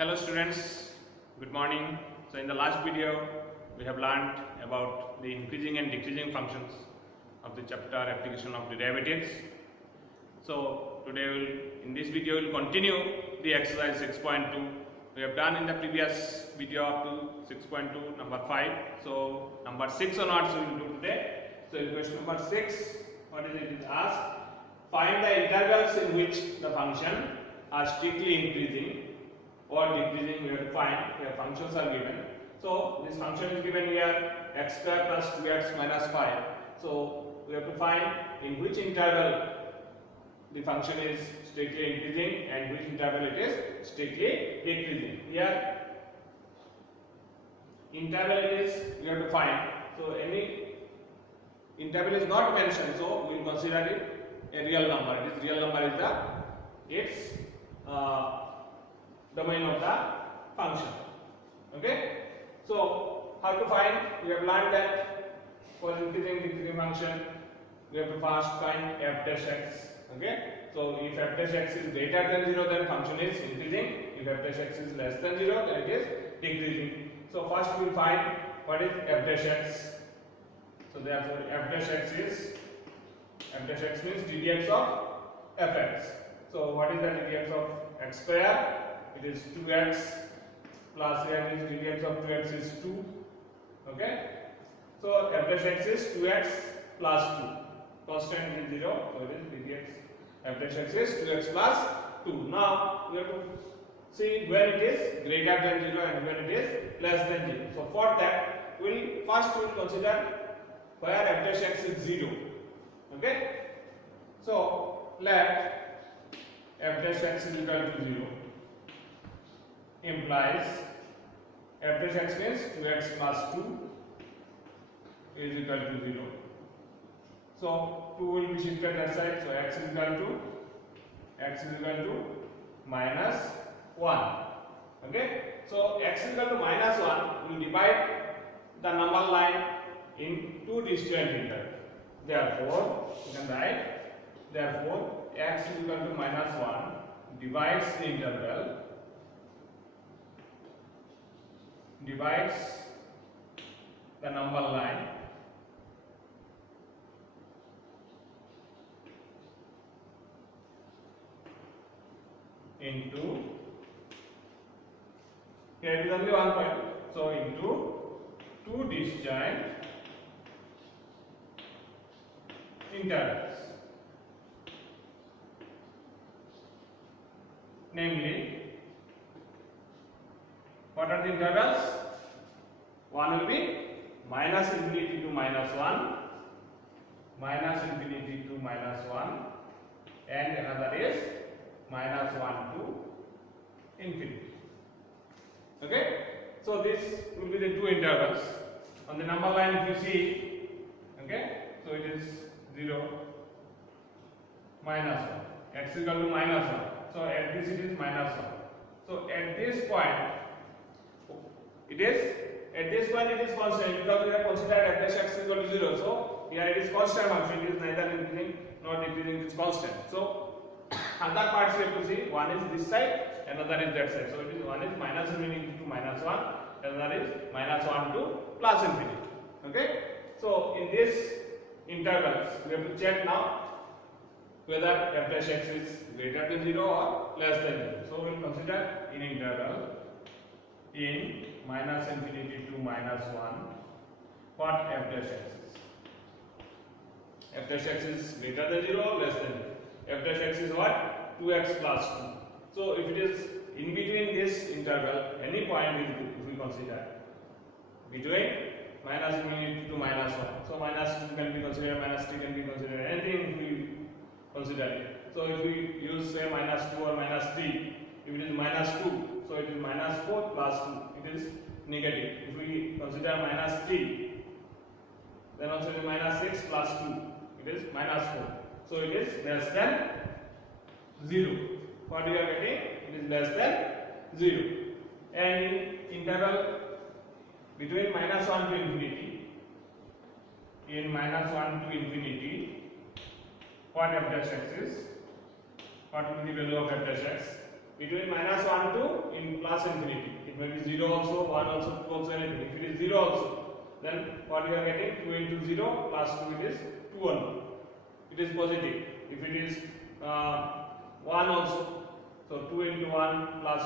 Hello students, good morning. So in the last video we have learned about the increasing and decreasing functions of the chapter application of derivatives. So today in this video we will continue the exercise 6.2. We have done in the previous video up to 6.2 number 5. So number 6 onwards we will do today. So in question number 6, what is it? It is asked, find the intervals in which the function are strictly increasing or decreasing. We have to find. Here functions are given. So this function is given here, x square plus 2x minus 5. So we have to find in which interval the function is strictly increasing and which interval it is strictly decreasing. Here interval it is we have to find. So any interval is not mentioned, so we will consider it a real number. This real number is its domain of the function. Okay. So how to find? We have learned that for increasing decreasing function we have to first find f dash x. Okay. So if f dash x is greater than 0, then function is increasing. If f dash x is less than 0, then it is decreasing. So first we will find what is f dash x. So therefore f dash x means ddx of fx. So what is the ddx of x square? It is 2x plus here is ddx of 2x is 2. Okay. So f dash x is 2x plus 2. Constant is 0. So it is ddx f dash x is 2x plus 2. Now we have to see when it is greater than 0 and when it is less than 0. So for that we will consider where f dash x is 0. Okay. So let f dash x is equal to 0 implies f dash x means 2x plus 2 is equal to 0. So 2 will be shifted that side. So x is equal to minus 1. Okay. So x is equal to minus 1 will divide the number line in two disjoint intervals. Therefore you can write, therefore x is equal to minus 1 divides the interval, divides the number line into, here it is only 1 point, so into two disjoint intervals, namely what are the intervals? One will be minus infinity to minus 1, minus infinity to minus 1, and another is minus 1 to infinity. Okay. So this will be the two intervals. On the number line if you see, okay, so it is 0, minus 1, x is equal to minus 1. So at this it is minus 1. So at this point it is constant because we have considered f dash x is equal to 0. So here it is constant function. It is neither increasing nor decreasing. It is constant. So other parts we have to see. One is this side, another is that side. So it is one is minus infinity to minus 1, another is minus 1 to plus infinity. Okay. So in this intervals we have to check now whether f dash x is greater than 0 or less than 0. So we will consider in interval in minus infinity to minus 1 what f dash x is. F dash x is greater than 0 or less than 0. F dash x is what? 2x plus 2. So if it is in between this interval, any point will do if we consider between minus infinity to minus 1. So minus 2 can be considered, minus 3 can be considered, anything we consider it. So if we use say minus 2 or minus 3, if it is minus 2, so it is minus 4 plus 2, it is negative. If we consider minus 3, then also it is minus 6 plus 2, it is minus 4. So it is less than 0. What we are getting? It is less than 0. And in interval between minus 1 to infinity, in minus 1 to infinity, what f dash x is? What will be the value of f dash x? between minus 1 to in plus infinity. It may be 0 also, 1 also, 2 also, anything. If it is 0 also, then what you are getting? 2 into 0 plus 2, it is 2 only. It is positive. If it is 1 also, so 2 into 1 plus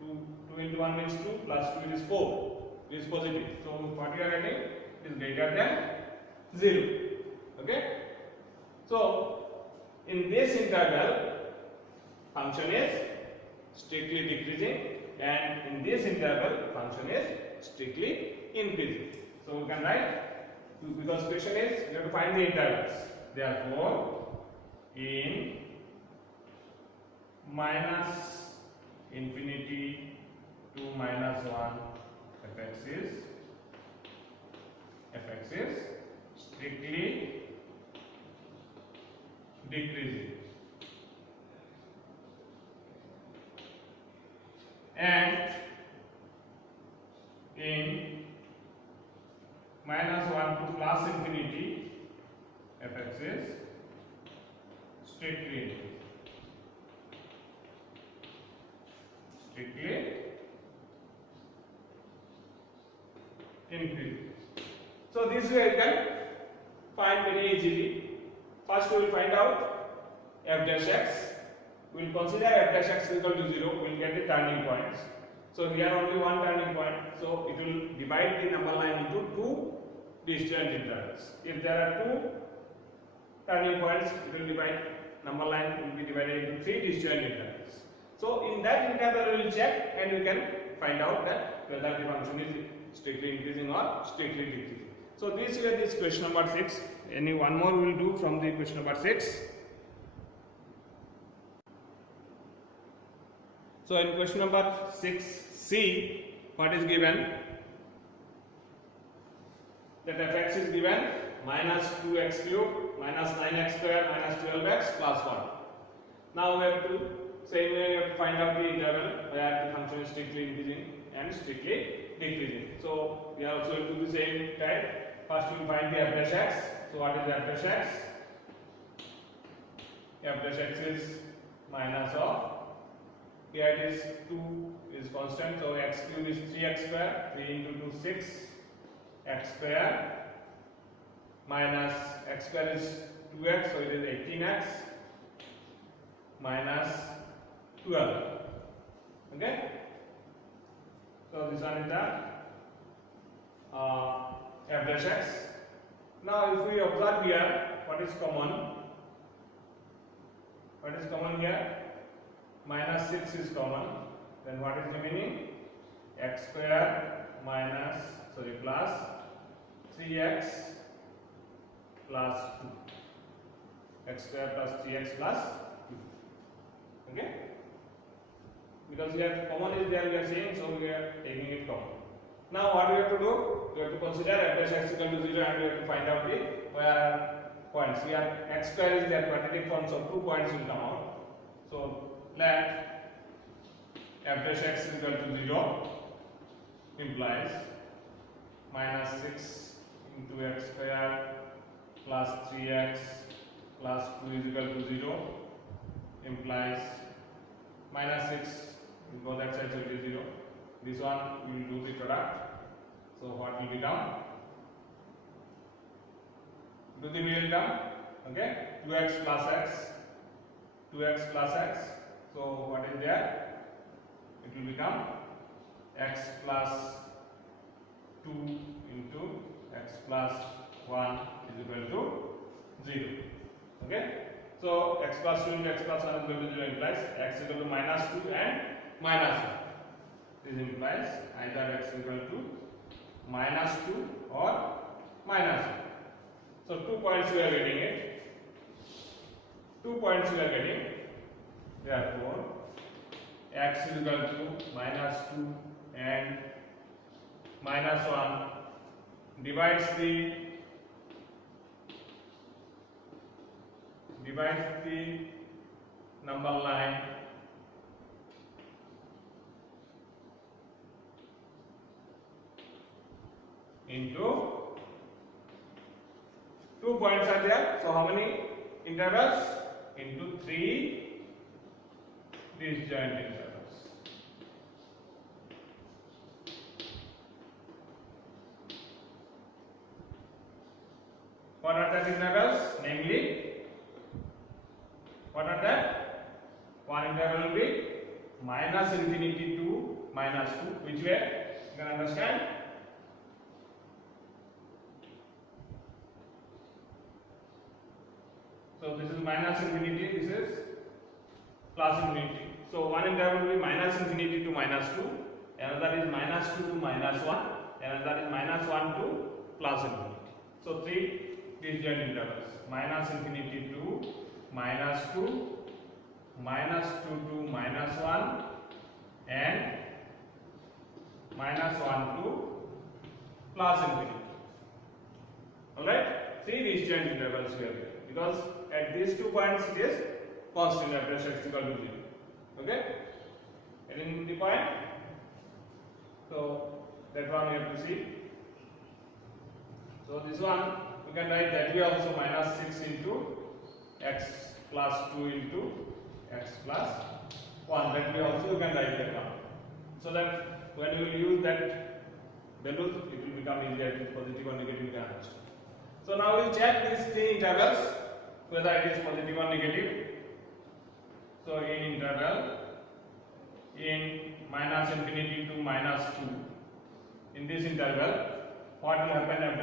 2. 2 into 1 means 2 plus 2, it is 4. It is positive. So what you are getting? It is greater than 0. Okay? So in this interval, function is strictly decreasing, and in this interval, function is strictly increasing. So we can write, because question is you have to find the intervals. Therefore, in minus infinity to minus 1, fx is strictly decreasing, and in minus 1 to plus infinity, fx is strictly increasing. So this way you can find very easily. First we will find out f dash x. We will consider f dash x equal to 0. We will get the turning points. So here only one turning point. So it will divide the number line into two disjoint intervals. If there are two turning points, it will divide number line will be divided into three disjoint intervals. So in that interval we will check and we can find out that whether the function is strictly increasing or strictly decreasing. So this here is question number 6. Any one more we will do from the question number 6. So in question number 6c, what is given? That fx is given minus 2x cubed minus 9x square minus 12x plus 1. Now we have to same way we have to find out the interval where the function is strictly increasing and strictly decreasing. So we are also going to do the same type. First we will find the f dash x. So what is f dash x? F dash x is minus of, here it is 2 is constant, so x cube is 3x square, 3 into 2 6 x square minus x square is 2x, so it is 18x minus 12. Okay? So this one is the f dash x. Now if we observe here, what is common? What is common here? Minus 6 is common. Then what is remaining? X square minus, plus 3x plus 2. X square plus 3x plus 2. Okay? Because here common is there, we are saying, so we are taking it common. Now what we have to do? We have to consider f dash x equal to 0 and we have to find out the where points. Here x square is their quadratic form, so 2 points will come out. So let f dash x equal to 0 implies minus 6 into x square plus 3x plus 2 is equal to 0 implies minus 6 in both x sides will be 0. This one we will do the product. So what will be done? Do the middle term. Okay, 2x plus x, 2x plus x. So what is there? It will become x plus 2 into x plus 1 is equal to 0. Okay. So x plus 2 into x plus 1 is equal to 0 implies x is equal to minus 2 and minus 1. This implies either x is equal to minus 2 or minus 1. So 2 points we are getting it. 2 points we are getting. Therefore, x is equal to minus 2 and minus 1 divides the number line into 2 points are there. So how many intervals? Into 3 disjoint intervals. What are that intervals? Namely, what are that? One interval will be minus infinity to minus 2. Which way? You can understand? So this is minus infinity, this is plus infinity. So one interval will be minus infinity to minus 2, another is minus 2 to minus 1, another is minus 1 to plus infinity. So three disjoint intervals: minus infinity to minus 2, minus 2 to minus 1, and minus 1 to plus infinity. Alright, three disjoint intervals we have here, because at these 2 points it is constant f dash x equal to 0. Okay, getting the point? So that one we have to see. So this one we can write that way also: minus 6 into x plus 2 into x plus 1. That way also you can write that one, so that when you will use that values, it will become easier to positive or negative you can understand. So now we will check these three intervals whether it is positive or negative. So in interval in minus infinity to minus 2, in this interval what will happen? F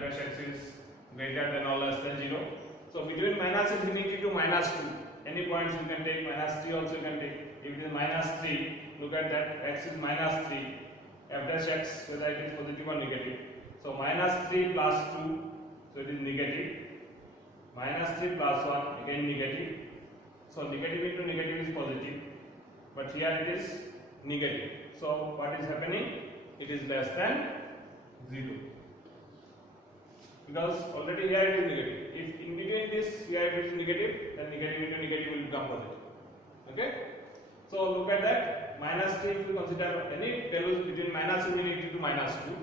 dash x is greater than or less than 0. So between minus infinity to minus 2, any points you can take. Minus 3 also you can take. If it is minus 3, look at that, x is minus 3, f dash x whether it is positive or negative. So minus 3 plus 2, so it is negative. Minus 3 plus 1, again negative. So negative into negative is positive, but here it is negative. So what is happening? It is less than 0, because already here it is negative. If in between this here it is negative, then negative into negative will become positive. Okay, so look at that. Minus 3, if you consider any values between minus infinity to minus 2,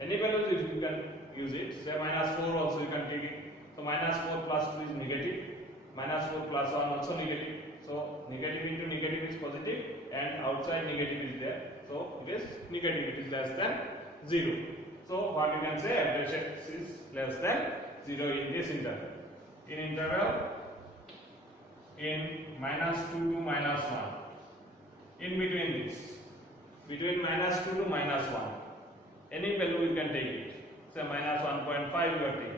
any values if you can use it. Say minus 4 also you can take it. So minus 4 plus 2 is negative, minus 4 plus 1 also negative. So negative into negative is positive, and outside negative is there. So it is negative, it is less than 0. So what you can say, f dash x is less than 0 in this interval. In interval in minus 2 to minus 1, in between this, between minus 2 to minus 1, any value you can take it. Say minus 1.5 you are taking.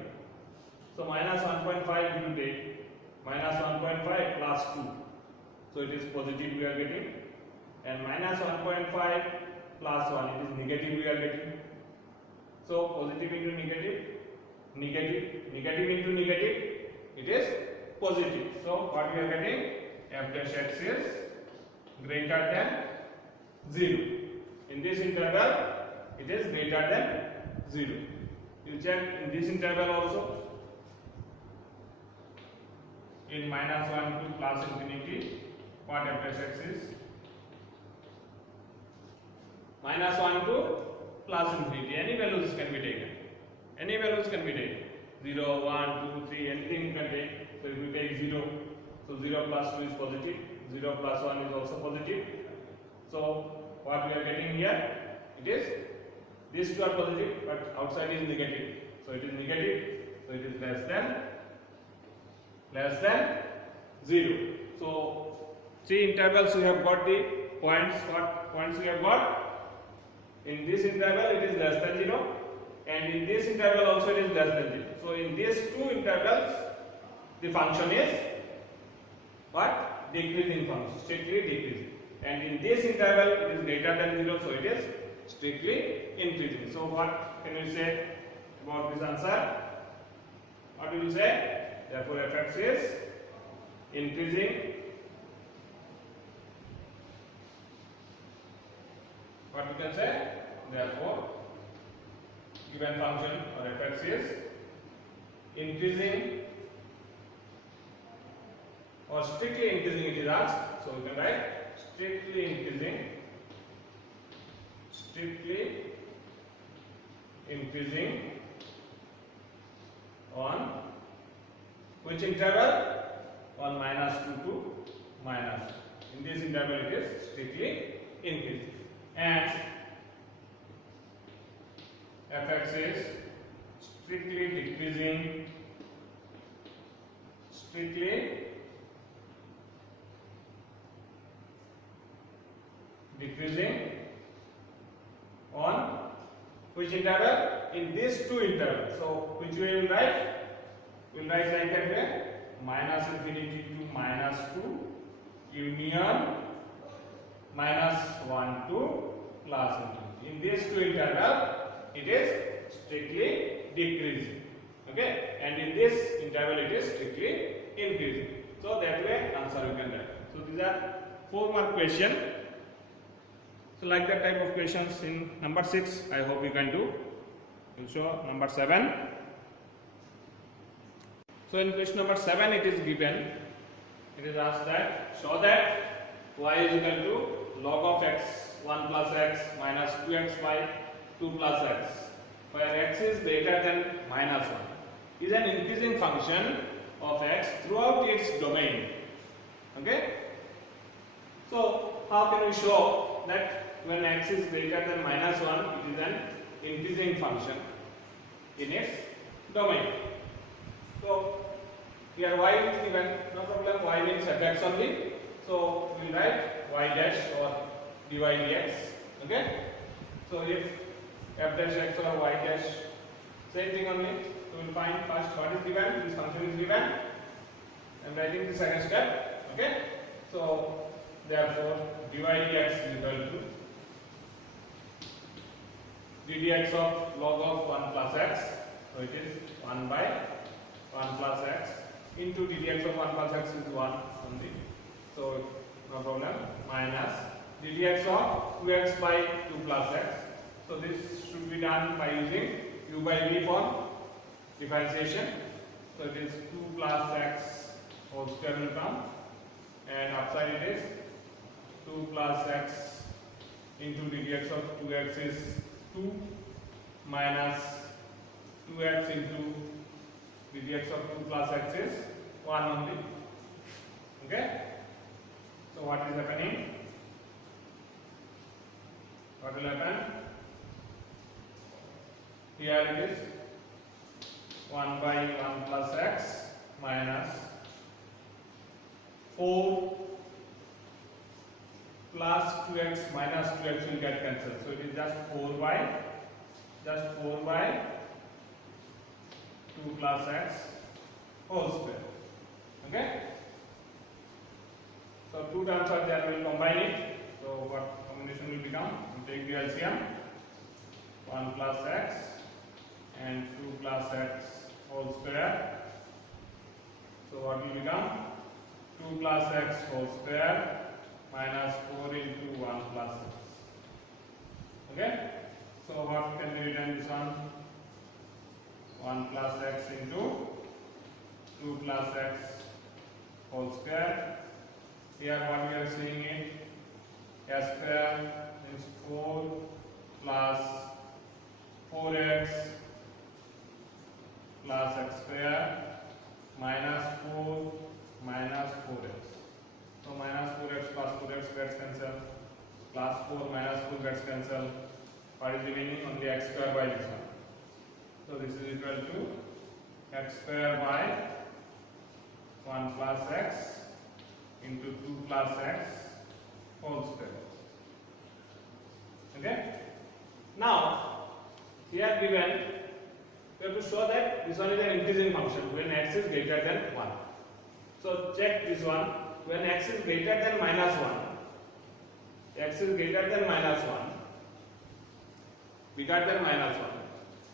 So minus 1.5 you take, minus 1.5 plus 2, so it is positive we are getting, and minus 1.5 plus 1, it is negative we are getting. So positive into negative, negative, negative into negative, it is positive. So what we are getting? F dash x is greater than 0. In this interval, it is greater than 0. You check in this interval also. In minus 1 to plus infinity, what f dash x is? Minus 1 to plus infinity, any values can be taken. Any values can be taken. 0, 1, 2, 3, anything you can take. So if you take 0, so 0 plus 2 is positive, 0 plus 1 is also positive. So what we are getting here, it is these two are positive, but outside is negative. So it is negative, so it is less than 0. So three intervals we have got the points. What points we have got? In this interval it is less than 0, and in this interval also it is less than 0. So in these two intervals the function is what? Decreasing function, strictly decreasing. And in this interval it is greater than 0, so it is strictly increasing. So what can we say about this answer? What we will say? Therefore fx is increasing. What we can say? Therefore given function or fx is increasing or strictly increasing, it is asked. So we can write strictly increasing on which interval? On minus 2 to minus. In this interval it is strictly increasing, and fx is strictly decreasing, on which interval? In these two intervals. So which way we will write? We will write like that way: minus infinity to minus 2 union minus 1 to plus infinity. In these two intervals it is strictly decreasing, okay, and in this interval it is strictly increasing. So that way answer we can write. So these are 4 mark question. So like that type of questions in number 6 I hope you can do. We'll show number 7. So in question number 7 it is given, it is asked that show that y is equal to log of x 1 plus x minus 2x by 2 plus x, where x is greater than minus 1, is an increasing function of x throughout its domain. Okay. So how can we show that when x is greater than minus 1 it is an increasing function in its domain? So here y is given, no problem, y means fx only. So we will write y dash or dy dx. Okay. So if f dash x or y dash, same thing only. So we will find first what is given, this function is given. I am writing the second step. Okay. So therefore dy dx is equal to ddx of log of 1 plus x. So it is 1 by 1 plus x into ddx of 1 plus x is 1 only. So no problem, minus ddx of 2x by 2 plus x. So this should be done by using u by v form differentiation. So it is 2 plus x whole square will come, and upside it is 2 plus x into ddx of 2x is 2 minus 2x into ddx of 2 plus x is 1 only. Okay. So what is happening? What will happen? Here it is 1 by 1 plus x minus 4 plus 2x minus 2x will get cancelled. So it is just 4 by 2 plus x whole square. Okay. So two terms are there, we will combine it. So what combination will become? We take the LCM, 1 plus x and 2 plus x whole square. So what will become? 2 plus x whole square minus 4 into 1 plus x. Okay. So what can be written this one? 1 plus x into 2 plus x whole square. Here what we are seeing it, s square is 4 plus 4x plus x square minus 4 minus 4x. So minus 4x plus 4x gets cancelled, plus 4 minus 4 gets cancelled. What is remaining? Only x square by this one. So this is equal to x square by 1 plus x into 2 plus x whole square. Okay. Now here given, we have to show that this one is an increasing function when x is greater than 1. So check this one. When x is greater than minus 1, x is greater than minus 1, bigger than minus 1,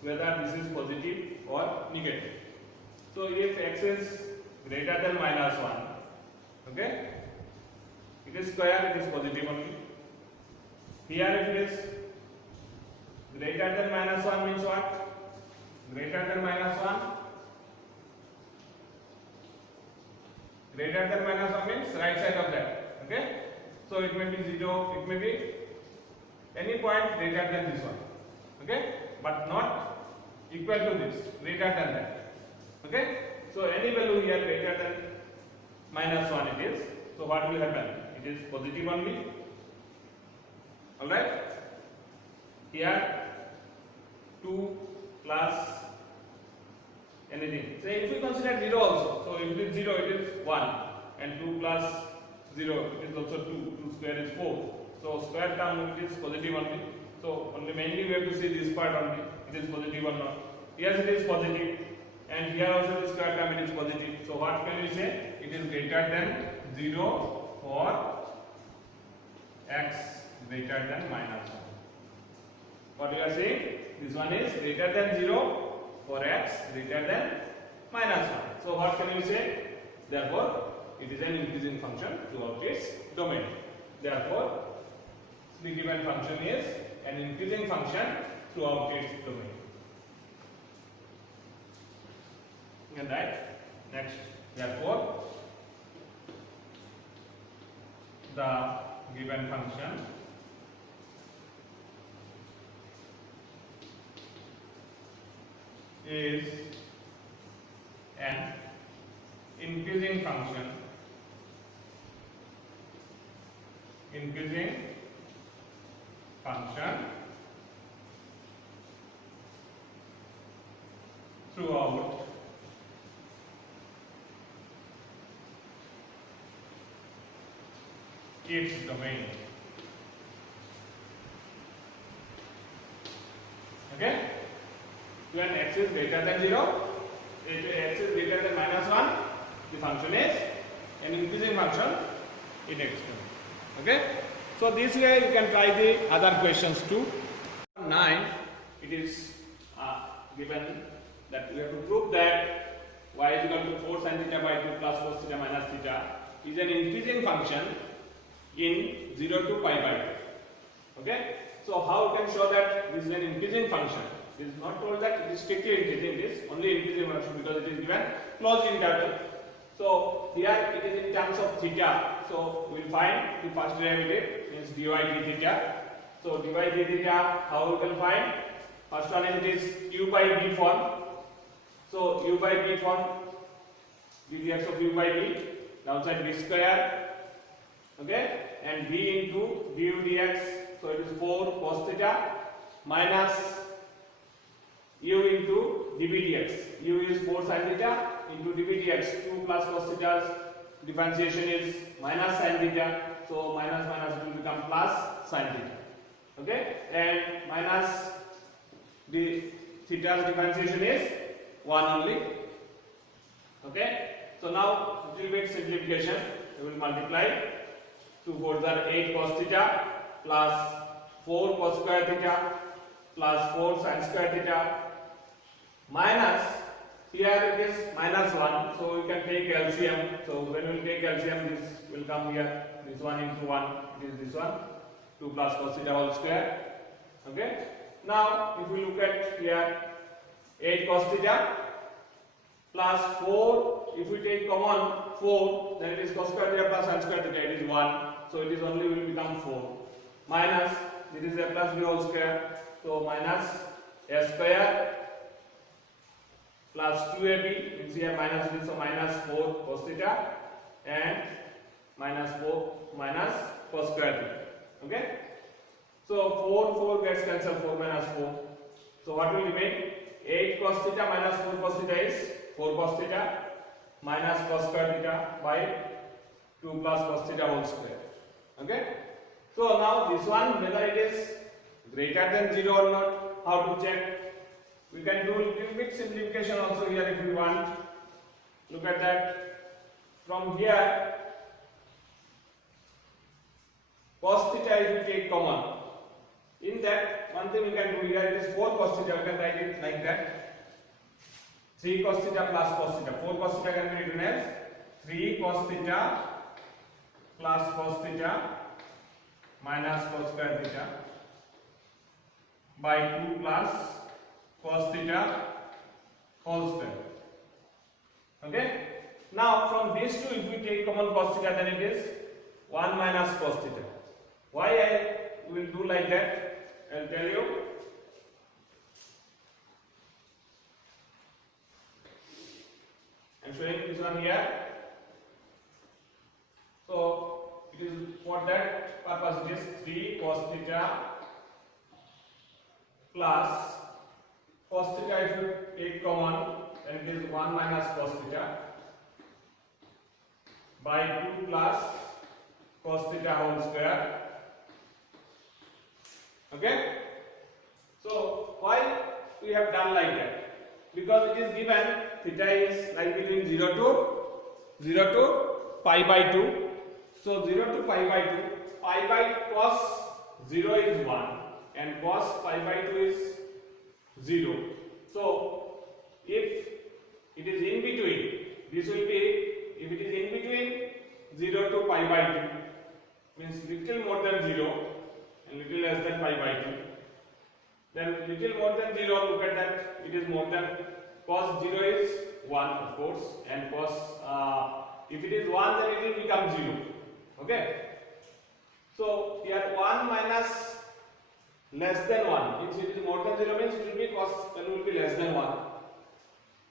whether this is positive or negative. So if x is greater than minus 1, okay, it is square, it is positive only. Here if it is greater than minus 1 means what? Greater than minus 1. Greater than minus 1 means right side of that. Okay. So it may be 0, it may be any point greater than this one. Okay. But not equal to this, greater than that. Okay. So any value here greater than minus 1 it is. So what will happen? It is positive only. Alright? Here 2 plus anything. Say if we consider 0 also. So if it is 0, it is 1. And 2 plus 0, it is also 2. 2 square is 4. So square term it is positive only. So only mainly we have to see this part only. It is positive or not. Yes, it is positive. And here also the square term it is positive. So what can we say? It is greater than 0 for x greater than minus 1. What we are saying? This one is greater than 0 for x greater than minus 1. So what can we say? Therefore, it is an increasing function throughout its domain. Therefore, the given function is an increasing function throughout its domain. And right? Next. Therefore, the given function is an increasing function throughout its domain. Okay? When x is greater than 0, if x is greater than minus 1, the function is an increasing function in x domain. Okay? So this way you can try the other questions too. 9, it is given that we have to prove that y is equal to 4 sin theta by 2 plus cos theta minus theta is an increasing function in 0 to pi by 2. Okay? So how we can show that this is an increasing function? It is not told that it is strictly increasing, it is only increasing function because it is given closed interval. So here it is in terms of theta. So we will find the first derivative means dy d theta. So dy d theta, how we will find? First one is it is u by b form. So u by b form, dx of u by b, downside b square, okay, and b into du dx. So it is 4 cos theta minus u into dv dx. U is 4 sin theta into dv dx. 2 plus cos theta's differentiation is minus sin theta. So minus minus it will become plus sin theta. Okay, and minus the theta's differentiation is 1 only. Okay, so now little bit simplification. We will multiply. 2 4s are 8 cos theta plus 4 cos square theta plus 4 sin square theta minus, here it is minus 1, so we can take LCM. So when we take LCM, this will come here, this 1 into 1, it is this one, 2 plus cos theta whole square. Okay, now if we look at here 8 cos theta plus 4, if we take common 4, then it is cos square theta plus sin square theta, it is 1, so it is only will become 4, minus this is a plus b whole square, so minus a square plus 2ab, means here minus it is, so minus 4 cos theta and minus 4 minus cos square theta. Okay, so 4 gets cancelled, 4 minus 4, so what will remain? 8 cos theta minus 4 cos theta is 4 cos theta minus cos square theta by 2 plus cos theta whole square. Okay, so now this one, whether it is greater than 0 or not, how to check? We can do little bit simplification also here if we want. Look at that. From here, cos theta if we take common, in that one thing we can do here, it is 4 cos theta, we can write it like that. 3 cos theta plus cos theta. 4 cos theta can be written as 3 cos theta plus cos theta minus cos square theta by 2 plus cos theta whole square. Okay, now from these two, if we take common cos theta, then it is 1 minus cos theta. Why I will do like that, I will tell you. I am showing this one here. So it is for that purpose it is 3 cos theta plus cos theta if you take common then it is 1 minus cos theta by 2 plus cos theta whole square. Okay, so why we have done like that? Because it is given theta is like between 0 to pi by 2. So 0 to pi by 2, pi by cos 0 is 1 and cos pi by 2 is 0. So if it is in between, this will be, if it is in between 0 to pi by 2 means little more than 0 and little less than pi by 2. Then little more than 0, look at that, it is more than, cos 0 is 1 of course, and cos if it is 1 then it will become 0. Okay, so here 1 minus less than 1 means it is more than 0 means it will be cos, then it will be less than 1.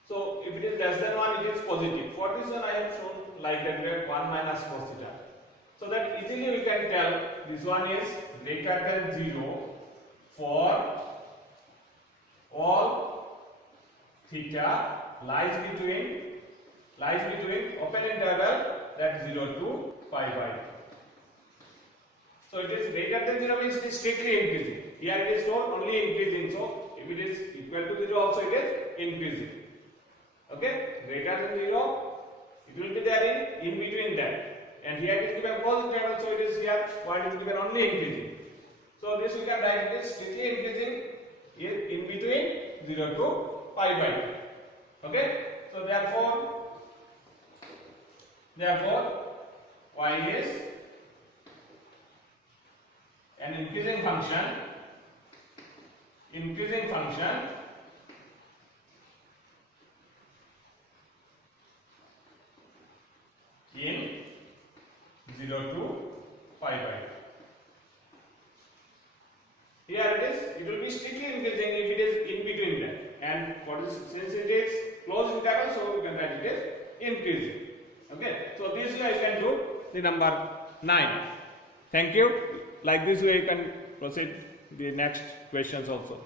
So if it is less than 1 it is positive. For this one I have shown like that, we have 1 minus cos theta, so that easily we can tell this one is greater than 0 for all theta lies between open interval that 0 to pi by 2. So it is greater than 0 means it is strictly increasing. Here it is told only increasing. So if it is equal to 0 also it is increasing. Okay, greater than 0 it will be there in between that. And here it is given closed interval, so it is here point is given only increasing. So this we can write it is strictly increasing in between 0 to pi by 2. Okay, so therefore y is an increasing function in 0 to pi by 2. Here it is, it will be strictly increasing if it is in between that, and for this, since it is closed interval, so we can write it is increasing. Okay, so this way I can do the number 9. Thank you. Like this way you can proceed the next questions also.